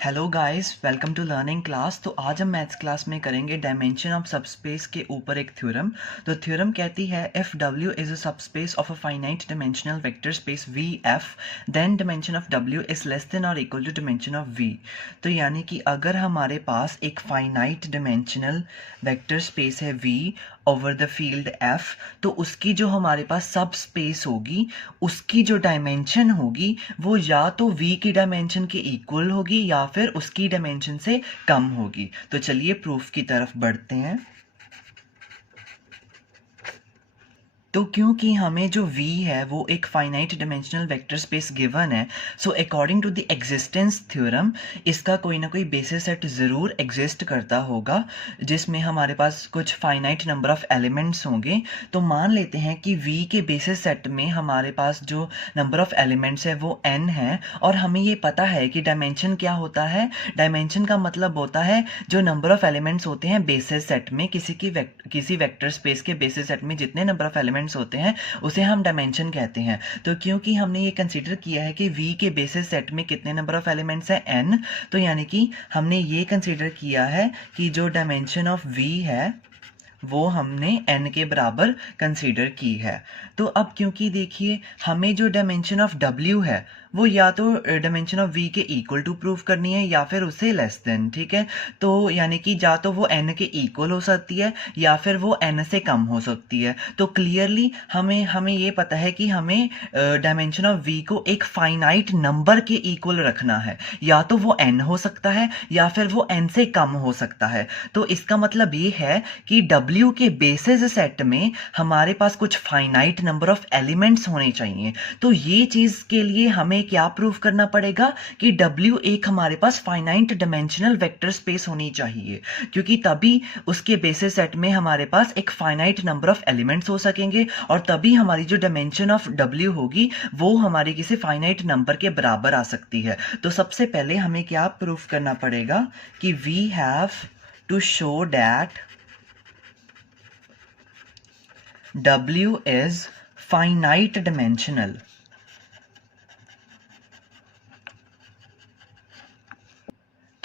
Hello guys, welcome to learning class. तो आज हम मैथ्स क्लास में करेंगे डायमेंशन ऑफ सबस्पेस के ऊपर एक थ्योरम। तो थ्योरम कहती है if W is a subspace of a finite dimensional vector space VF then dimension of W is less than और equal to dimension of V। तो यानी कि अगर हमारे पास एक फाइनाइट डायमेंशनल वेक्टर स्पेस है V over the field F, तो उसकी जो हमारे पास सब स्पेस होगी उसकी जो डायमेंशन होगी वो या तो V की डायमेंशन के इक्वल होगी या फिर उसकी डायमेंशन से कम होगी। तो चलिए प्रूफ की तरफ बढ़ते हैं। तो क्योंकि हमें जो V है वो एक finite dimensional vector space given है, so according to the existence theorem इसका कोई ना कोई बेसिस सेट ज़रूर एग्जिस्ट करता होगा जिसमें हमारे पास कुछ फाइनाइट नंबर ऑफ एलिमेंट्स होंगे। तो मान लेते हैं कि V के बेसिस सेट में हमारे पास जो नंबर ऑफ एलिमेंट्स है वो n है, और हमें ये पता है कि डायमेंशन क्या होता है। डायमेंशन का मतलब होता है जो नंबर ऑफ एलिमेंट्स होते हैं बेसिस सेट में, किसी वेक्टर स्पेस के बेसिस सेट में जितने नंबर ऑफ एलिमेंट्स होते हैं उसे हम डायमेंशन कहते हैं। तो क्योंकि हमने ये कंसीडर किया है कि V के बेसिस सेट में कितने नंबर ऑफ एलिमेंट्स हैं n, तो यानी कि हमने ये कंसीडर किया है कि जो डायमेंशन ऑफ V है वो हमने n के बराबर कंसीडर की है। तो अब क्योंकि देखिए हमें जो डायमेंशन ऑफ W है वो या तो डायमेंशन ऑफ V के इक्वल टू प्रूव करनी है या फिर उससे लेस देन, ठीक है। तो यानी कि या तो वो n के इक्वल हो सकती है या फिर वो n से कम हो सकती है। तो क्लियरली हमें हमें ये पता है कि हमें डायमेंशन ऑफ V को एक फाइनाइट नंबर के इक्वल रखना है, या तो वो n हो सकता है या फिर वो n से कम हो सकता है। तो इसका मतलब ये है कि W के बेसिस सेट में हमारे पास कुछ फाइनाइट नंबर ऑफ एलिमेंट्स होने चाहिए। तो ये चीज़ के लिए हमें क्या प्रूव करना पड़ेगा कि W एक हमारे पास फाइनाइट डायमेंशनल वेक्टर स्पेस होनी चाहिए, क्योंकि तभी उसके बेसिस सेट में हमारे पास एक फाइनाइट नंबर ऑफ एलिमेंट्स हो सकेंगे और तभी हमारी जो डायमेंशन ऑफ W होगी वो हमारी किसी फाइनाइट नंबर के बराबर आ सकती है। तो सबसे पहले हमें क्या प्रूव करना पड़ेगा कि we have to show that W is finite dimensional।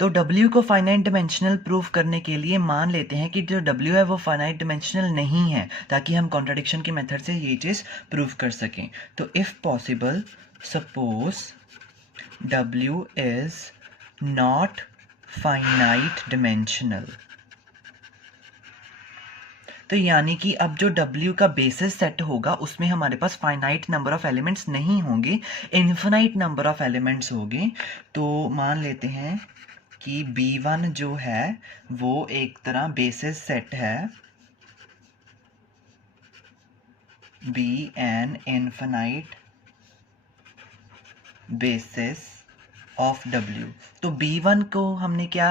तो W को फाइनाइट डिमेंशनल प्रूफ करने के लिए मान लेते हैं कि जो W है वो फाइनाइट डिमेंशनल नहीं है, ताकि हम कॉन्ट्राडिक्शन के मेथड से ये चीज़ प्रूफ कर सकें। तो if possible suppose W is not finite dimensional. तो यानी कि अब जो W का बेसिस सेट होगा उसमें हमारे पास फाइनाइट नंबर ऑफ एलिमेंट्स नहीं होंगे, इन्फिनाइट नंबर ऑफ एलिमेंट्स होंगे। तो मान लेते हैं कि B1 जो है वो एक तरह बेसिस सेट है, be an infinite basis of W। तो B1 को हमने क्या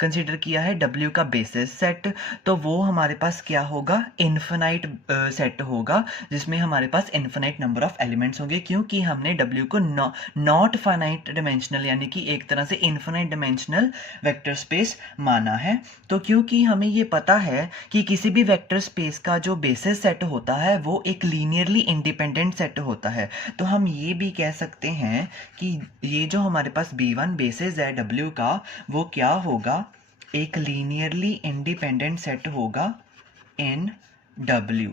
कंसिडर किया है, W का बेसिस सेट। तो वो हमारे पास क्या होगा, इन्फिनाइट सेट होगा जिसमें हमारे पास इन्फिनाइट नंबर ऑफ एलिमेंट्स होंगे, क्योंकि हमने W को नॉट फाइनाइट डिमेंशनल यानी कि एक तरह से इन्फिनाइट डिमेंशनल वेक्टर स्पेस माना है। तो क्योंकि हमें ये पता है कि किसी भी वेक्टर स्पेस का जो बेसिस सेट होता है वो एक लीनियरली इंडिपेंडेंट सेट होता है, तो हम ये भी कह सकते हैं कि ये जो हमारे पास B1 बेसिस है W का वो क्या होगा, एक लीनियरली इंडिपेंडेंट सेट होगा इन W।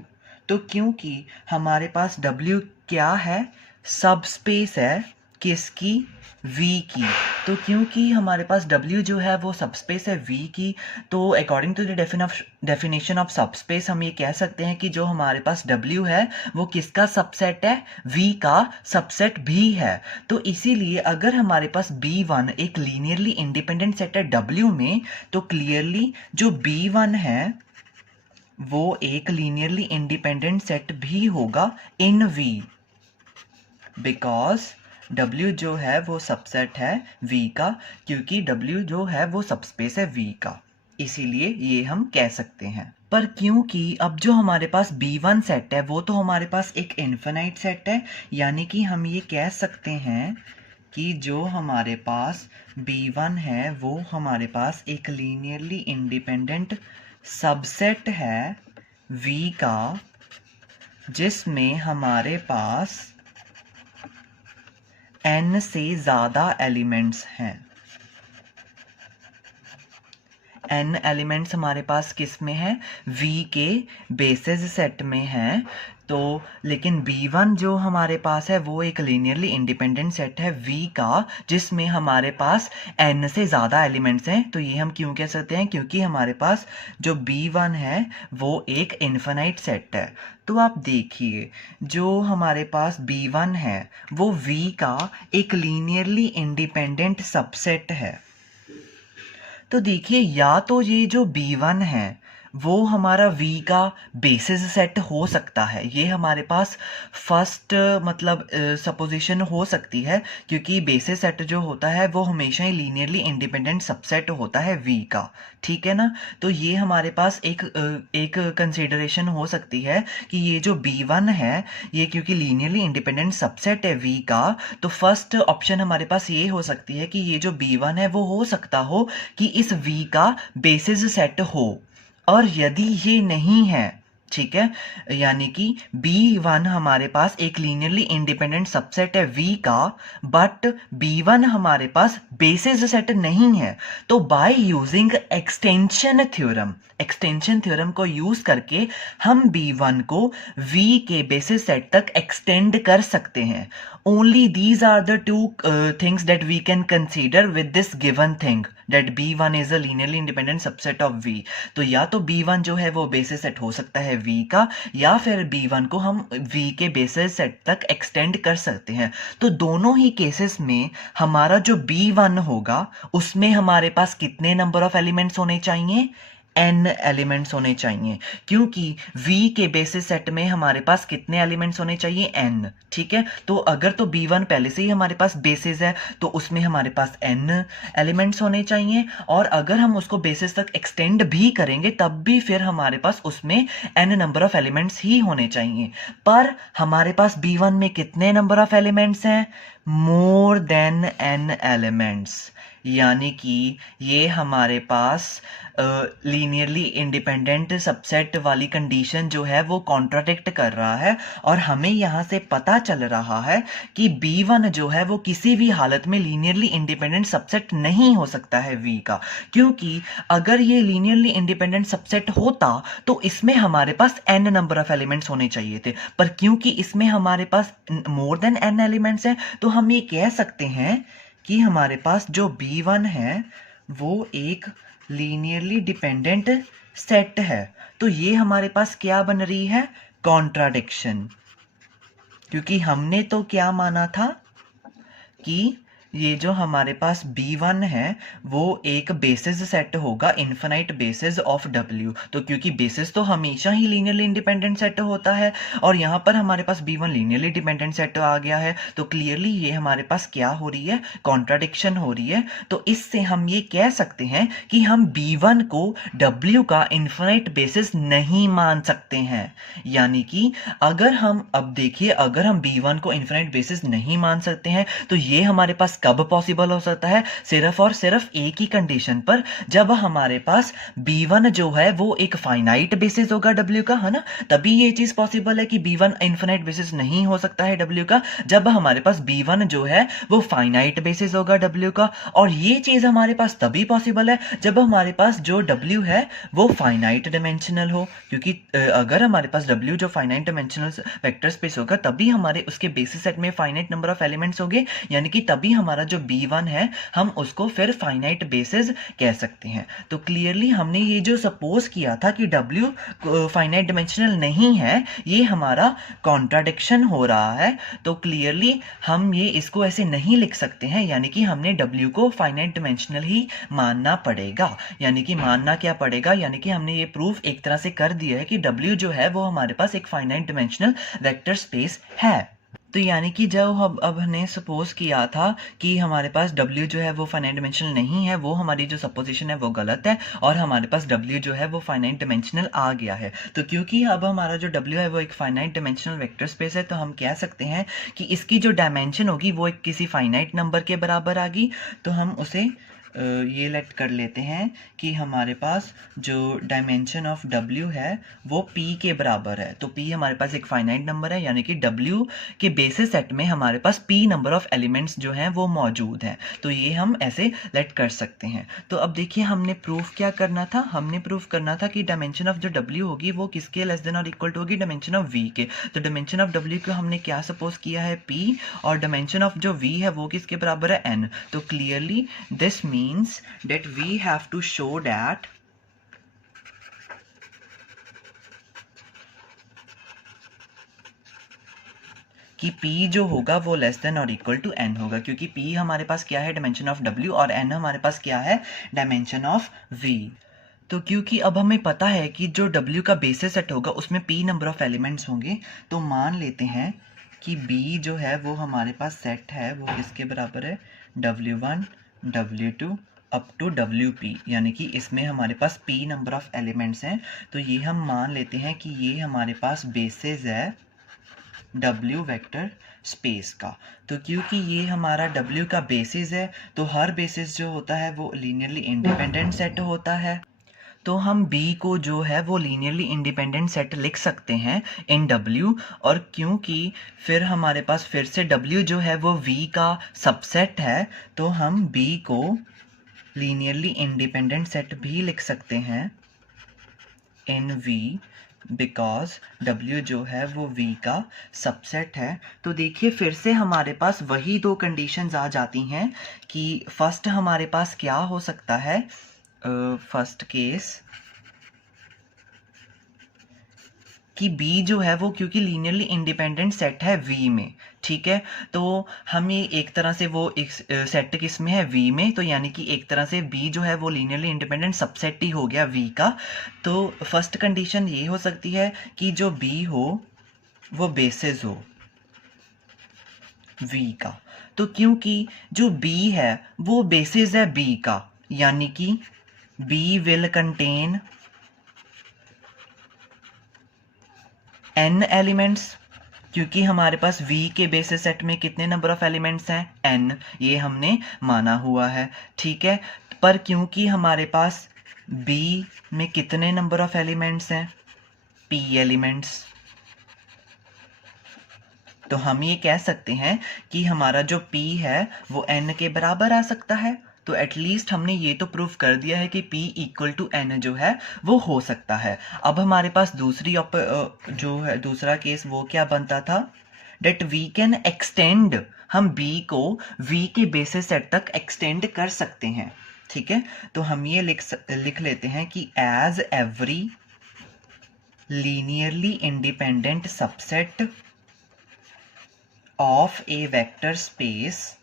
तो क्योंकि हमारे पास W क्या है, सब स्पेस है किसकी, V की। तो क्योंकि हमारे पास W जो है वो सब स्पेस है V की, तो according to the definition of subspace हम ये कह सकते हैं कि जो हमारे पास W है वो किसका सबसेट है, V का सबसेट भी है। तो इसीलिए अगर हमारे पास B1 एक लीनियरली इंडिपेंडेंट सेट है W में, तो क्लियरली जो B1 है वो एक लीनियरली इंडिपेंडेंट सेट भी होगा इन V, बिकॉज W जो है वो सबसेट है V का, क्योंकि W जो है वो सबस्पेस है V का, इसीलिए ये हम कह सकते हैं। पर क्योंकि अब जो हमारे पास B1 सेट है वो तो हमारे पास एक इन्फिनाइट सेट है, यानी कि हम ये कह सकते हैं कि जो हमारे पास B1 है वो हमारे पास एक लीनियरली इंडिपेंडेंट सबसेट है V का, जिसमें हमारे पास n से ज़्यादा एलिमेंट्स हैं। n एलिमेंट्स हमारे पास किस में है, V के बेसिस सेट में है। तो लेकिन B1 जो हमारे पास है वो एक लीनियरली इंडिपेंडेंट सेट है V का, जिसमें हमारे पास n से ज़्यादा एलिमेंट्स हैं। तो ये हम क्यों कह सकते हैं, क्योंकि हमारे पास जो B1 है वो एक इन्फिनाइट सेट है। तो आप देखिए जो हमारे पास B1 है वो V का एक लीनियरली इंडिपेंडेंट सबसेट है। तो देखिए या तो ये जो B1 है वो हमारा V का बेसिस सेट हो सकता है, ये हमारे पास फर्स्ट मतलब सपोजिशन हो सकती है, क्योंकि बेसिस सेट जो होता है वो हमेशा ही लीनियरली इंडिपेंडेंट सबसेट होता है V का, ठीक है ना। तो ये हमारे पास एक कंसिडरेशन हो सकती है कि ये जो B1 है ये क्योंकि लीनियरली इंडिपेंडेंट सबसेट है V का, तो फर्स्ट ऑप्शन हमारे पास ये हो सकती है कि ये जो B1 है वो हो सकता हो कि इस V का बेसिस सेट हो। और यदि ये नहीं है, ठीक है, यानी कि B1 हमारे पास एक लीनियरली इंडिपेंडेंट सबसेट है V का, बट B1 हमारे पास बेसिस सेट नहीं है, तो बाय यूजिंग एक्सटेंशन थ्योरम को यूज करके हम B1 को V के बेसिस सेट तक एक्सटेंड कर सकते हैं। Only these are the two things that we can consider with this given thing that B1 is a linearly independent subset of V। तो या तो B1 जो है वो बेसिस सेट हो सकता है V का, या फिर B1 को हम V के बेसिस सेट तक एक्सटेंड कर सकते हैं। तो दोनों ही केसेस में हमारा जो B1 होगा उसमें हमारे पास कितने नंबर ऑफ एलिमेंट्स होने चाहिए, n एलिमेंट्स होने चाहिए, क्योंकि V के बेसिस सेट में हमारे पास कितने एलिमेंट्स होने चाहिए, n, ठीक है। तो अगर तो B1 पहले से ही हमारे पास बेसिस है तो उसमें हमारे पास n एलिमेंट्स होने चाहिए, और अगर हम उसको बेसिस तक एक्सटेंड भी करेंगे तब भी फिर हमारे पास उसमें n नंबर ऑफ एलिमेंट्स ही होने चाहिए। पर हमारे पास B1 में कितने नंबर ऑफ एलिमेंट्स हैं, मोर देन n एलिमेंट्स, यानी कि ये हमारे पास लीनियरली इंडिपेंडेंट सबसेट वाली कंडीशन जो है वो कॉन्ट्राडिक्ट कर रहा है, और हमें यहाँ से पता चल रहा है कि B1 जो है वो किसी भी हालत में लीनियरली इंडिपेंडेंट सबसेट नहीं हो सकता है V का, क्योंकि अगर ये लीनियरली इंडिपेंडेंट सबसेट होता तो इसमें हमारे पास n नंबर ऑफ एलिमेंट्स होने चाहिए थे, पर क्योंकि इसमें हमारे पास मोर देन n एलिमेंट्स हैं तो हम ये कह सकते हैं कि हमारे पास जो B1 है वो एक लीनियरली डिपेंडेंट सेट है। तो ये हमारे पास क्या बन रही है, कॉन्ट्राडिक्शन, क्योंकि हमने तो क्या माना था कि ये जो हमारे पास B1 है वो एक बेसिस सेट होगा, इन्फिनाइट बेसिस ऑफ W। तो क्योंकि बेसिस तो हमेशा ही लीनियरली इंडिपेंडेंट सेट होता है, और यहाँ पर हमारे पास B1 लीनियरली डिपेंडेंट सेट आ गया है, तो क्लियरली ये हमारे पास क्या हो रही है, कॉन्ट्राडिक्शन हो रही है। तो इससे हम ये कह सकते हैं कि हम B1 को W का इन्फिनाइट बेसिस नहीं मान सकते हैं। यानी कि अगर हम अब देखिए, अगर हम B1 को इन्फिनाइट बेसिस नहीं मान सकते हैं तो ये हमारे पास कब पॉसिबल हो सकता है, सिर्फ और सिर्फ एक ही कंडीशन पर, जब हमारे पास B1 जो है वो एक फाइनाइट बेसिस होगा W का, है ना। तभी ये चीज पॉसिबल है कि B1 इन्फिनाइट बेसिस नहीं हो सकता है W का, जब हमारे पास B1 जो है वो फाइनाइट बेसिस होगा W का। और ये चीज हमारे पास तभी पॉसिबल है जब हमारे पास जो W है वो फाइनाइट डिमेंशनल हो, क्योंकि अगर हमारे पास W जो फाइनाइट डिमेंशनल वेक्टर स्पेस होगा तभी हमारे उसके बेसिस सेट में फाइनाइट नंबर ऑफ एलिमेंट्स होंगे, यानी कि तभी हमारा जो B1 है हम उसको फिर फाइनाइट बेसिस कह सकते हैं। तो क्लियरली हमने ये जो सपोज किया था कि W फाइनाइट डिमेंशनल नहीं है, ये हमारा कॉन्ट्राडिक्शन हो रहा है। तो क्लियरली हम ये इसको ऐसे नहीं लिख सकते हैं, यानी कि हमने W को फाइनाइट डिमेंशनल ही मानना पड़ेगा। यानी कि मानना क्या पड़ेगा, यानी कि हमने ये प्रूफ एक तरह से कर दिया है कि W जो है वो हमारे पास एक फाइनाइट डिमेंशनल वेक्टर स्पेस है। तो यानी कि जब हम अब हमने सपोज किया था कि हमारे पास W जो है वो फाइनाइट डिमेंशनल नहीं है, वो हमारी जो सपोजिशन है वो गलत है, और हमारे पास W जो है वो फाइनाइट डिमेंशनल आ गया है। तो क्योंकि अब हमारा जो W है वो एक फाइनाइट डिमेंशनल वेक्टर स्पेस है, तो हम कह सकते हैं कि इसकी जो डायमेंशन होगी वो एक किसी फाइनाइट नंबर के बराबर आएगी। तो हम उसे ये लेट कर लेते हैं कि हमारे पास जो डायमेंशन ऑफ W है वो P के बराबर है। तो P हमारे पास एक फाइनाइट नंबर है, यानी कि W के बेसिस सेट में हमारे पास P नंबर ऑफ एलिमेंट्स जो हैं वो मौजूद हैं। तो ये हम ऐसे लेट कर सकते हैं। तो अब देखिए हमने प्रूफ क्या करना था, हमने प्रूफ करना था कि डायमेंशन ऑफ जो W होगी वो किसके लेस देन और इक्वल टू होगी, डायमेंशन ऑफ V के। तो डायमेंशन ऑफ W को हमने क्या सपोज किया है, P, और डायमेंशन ऑफ जो V है वो किसके बराबर है, N। तो clearly this means that we have to show that कि P जो होगा वो लेस देन और इक्वल टू N होगा, क्योंकि P हमारे पास क्या है, डायमेंशन ऑफ W, और N हमारे पास क्या है, डायमेंशन ऑफ V। तो क्योंकि अब हमें पता है कि जो W का बेसिस सेट होगा उसमें P नंबर ऑफ एलिमेंट्स होंगे, तो मान लेते हैं कि B जो है वो हमारे पास सेट है वो किसके बराबर है, W1 W2 up to WP, यानी कि इसमें हमारे पास P नंबर ऑफ एलिमेंट्स हैं। तो ये हम मान लेते हैं कि ये हमारे पास बेसिस है W वेक्टर स्पेस का। तो क्योंकि ये हमारा W का बेसिस है तो हर बेसिस जो होता है वो लीनियरली इंडिपेंडेंट सेट होता है। तो हम B को जो है वो लीनियरली इंडिपेंडेंट सेट लिख सकते हैं इन W, और क्योंकि फिर हमारे पास फिर से W जो है वो V का सबसेट है, तो हम B को लीनियरली इंडिपेंडेंट सेट भी लिख सकते हैं इन V, बिकॉज W जो है वो V का सबसेट है। तो देखिए फिर से हमारे पास वही दो कंडीशंस आ जाती हैं कि फर्स्ट हमारे पास क्या हो सकता है, फर्स्ट केस कि B जो है वो क्योंकि लीनियरली इंडिपेंडेंट सेट है V में, ठीक है। तो हमें एक तरह से वो एक सेट किस में है, V में, तो यानी कि एक तरह से B जो है वो लीनियरली इंडिपेंडेंट सबसेट ही हो गया V का। तो फर्स्ट कंडीशन ये हो सकती है कि जो B हो वो बेसिस हो V का। तो क्योंकि जो B है वो बेसिस है B का, यानी कि B will contain n elements, क्योंकि हमारे पास V के बेसिस सेट में कितने नंबर ऑफ एलिमेंट्स हैं, n, ये हमने माना हुआ है, ठीक है। पर क्योंकि हमारे पास B में कितने नंबर ऑफ एलिमेंट्स हैं, P एलिमेंट्स, तो हम ये कह सकते हैं कि हमारा जो P है वो n के बराबर आ सकता है। तो एटलीस्ट हमने ये तो प्रूफ कर दिया है कि P इक्वल टू n जो है वो हो सकता है। अब हमारे पास दूसरी जो है दूसरा केस वो क्या बनता था, डेट वी कैन एक्सटेंड, हम B को V के बेसिस सेट तक एक्सटेंड कर सकते हैं, ठीक है। तो हम ये लिख लेते हैं कि as every linearly independent subset of a vector space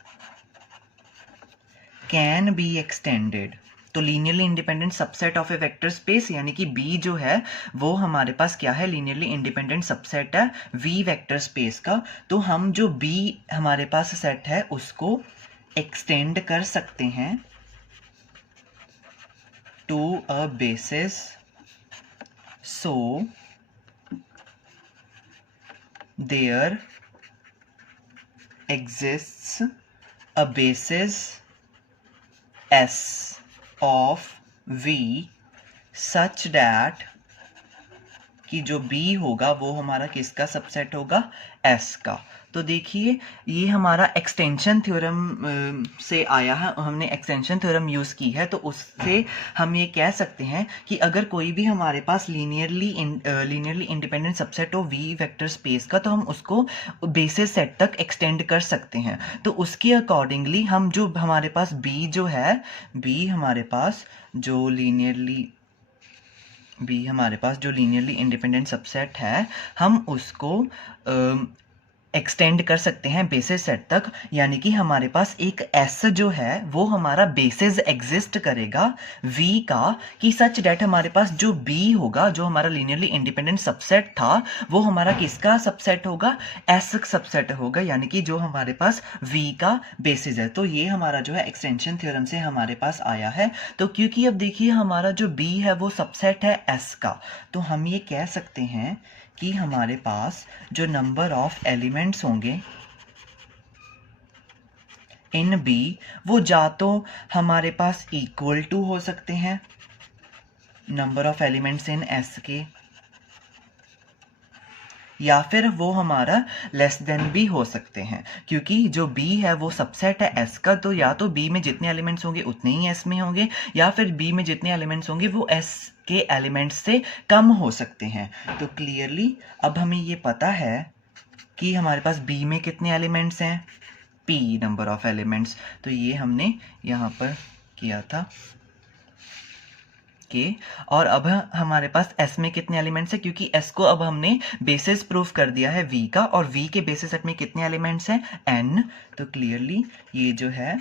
can be extended। तो linearly independent subset of a vector space, यानी कि B जो है वो हमारे पास क्या है, लीनियरली इंडिपेंडेंट सबसेट है V वेक्टर स्पेस का। तो हम जो B हमारे पास सेट है उसको एक्सटेंड कर सकते हैं to a basis, so there exists a basis S of V such that कि जो B होगा वो हमारा किसका सबसेट होगा, S का। तो देखिए ये हमारा एक्सटेंशन थ्योरम से आया है, हमने एक्सटेंशन थ्योरम यूज़ की है, तो उससे हम ये कह सकते हैं कि अगर कोई भी हमारे पास लीनियरली इंडिपेंडेंट सबसेट हो V वेक्टर स्पेस का, तो हम उसको बेसिस सेट तक एक्सटेंड कर सकते हैं। तो उसके अकॉर्डिंगली हम जो हमारे पास B जो है, B हमारे पास जो लीनियरली इंडिपेंडेंट सबसेट है, हम उसको एक्सटेंड कर सकते हैं बेसिस सेट तक, यानी कि हमारे पास एक S जो है वो हमारा बेसिस एग्जिस्ट करेगा V का, कि सच डेट हमारे पास जो B होगा, जो हमारा लीनियरली इंडिपेंडेंट सबसेट था, वो हमारा किसका सबसेट होगा, S सबसेट होगा, यानी कि जो हमारे पास V का बेसिस है। तो ये हमारा जो है एक्सटेंशन थ्योरम से हमारे पास आया है। तो क्योंकि अब देखिए हमारा जो B है वो सबसेट है S का, तो हम ये कह सकते हैं कि हमारे पास जो नंबर ऑफ एलिमेंट्स होंगे इन बी वो जा तो हमारे पास इक्वल टू हो सकते हैं number of elements in S के, या फिर वो हमारा लेस देन भी हो सकते हैं, क्योंकि जो B है वो सबसेट है S का, तो या तो B में जितने एलिमेंट्स होंगे उतने ही S में होंगे, या फिर B में जितने एलिमेंट्स होंगे वो S के एलिमेंट्स से कम हो सकते हैं। तो क्लियरली अब हमें ये पता है कि हमारे पास B में कितने एलिमेंट्स हैं, P नंबर ऑफ एलिमेंट्स। तो ये हमने यहाँ पर किया था के, और अब हमारे पास S में कितने एलिमेंट्स हैं, क्योंकि S को अब हमने बेसिस प्रूफ कर दिया है V का, और V के बेसिस सेट में कितने एलिमेंट्स हैं, N। तो क्लियरली ये जो है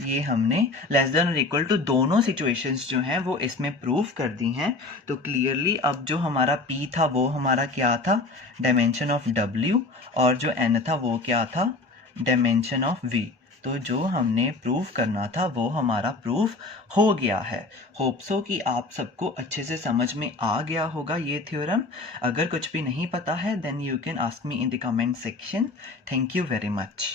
ये हमने लेस देन और इक्वल टू दोनों सिचुएशंस जो हैं वो इसमें प्रूफ कर दी हैं। तो क्लियरली अब जो हमारा P था वो हमारा क्या था, डायमेंशन ऑफ W, और जो N था वो क्या था, डायमेंशन ऑफ V। तो जो हमने प्रूफ करना था वो हमारा प्रूफ हो गया है। होप सो कि आप सबको अच्छे से समझ में आ गया होगा ये थ्योरम। अगर कुछ भी नहीं पता है then you can ask me in the comment section. Thank you very much.